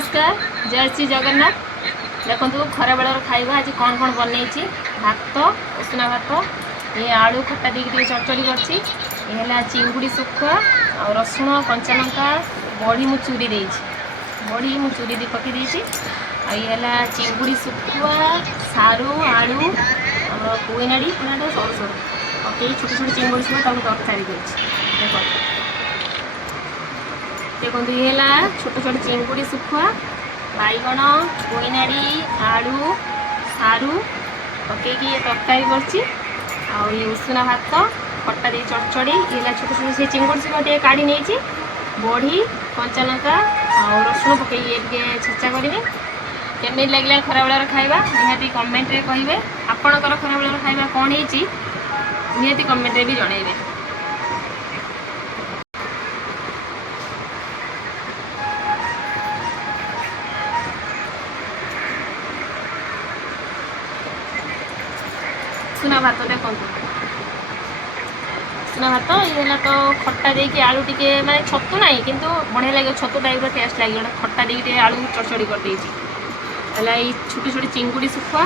नमस्कार जय श्री जगन्नाथ। देखो खरा बेलर खाइबा आज कौन कौन बनई भात उसना भात ये आलू खट्टा देके चड़चड़ी कर चिंगुड़ी सुखुआ और रसुण कंचा लंका बड़ी मु चूरी दे बड़ी मु चूरी दी पकई देती है चिंगुड़ी सुखुआ सारू आलू और पुईनाड़ी पुईनाड़ी सर सर पकई छोट छोट चिंगुड़ी सुखुआ तरकारी कर देखो ये छोट छोट चिंगुड़ी सुखुआ बैगण पुईनाड़ी आलू सारू पकईकि तरकारी कर उसुना भात खट्टा दे चड़चड़ी ये छोट छोट से चिंगुड़ी सुखुआ टे काढ़ी नहीं बड़ी कंचा लंका और रसुण पकई छेचा करी केमी लगे खरा बेलर खाइबा निहाती कमेंट रे कहिबे आपणकर खरा बेलर खाइबा कौन है निहाती कमेंट रे भी जनइबे। सुना भात देखो सुना भात ये तो खट्टा देकी आलू टिके माने छतु ना किंतु बढ़िया लगे छतु टाइप टेस्ट लगे खट्टा देकी आलू चड़चड़ी कर छोटी छोटी चिंगुड़ी सुखुआ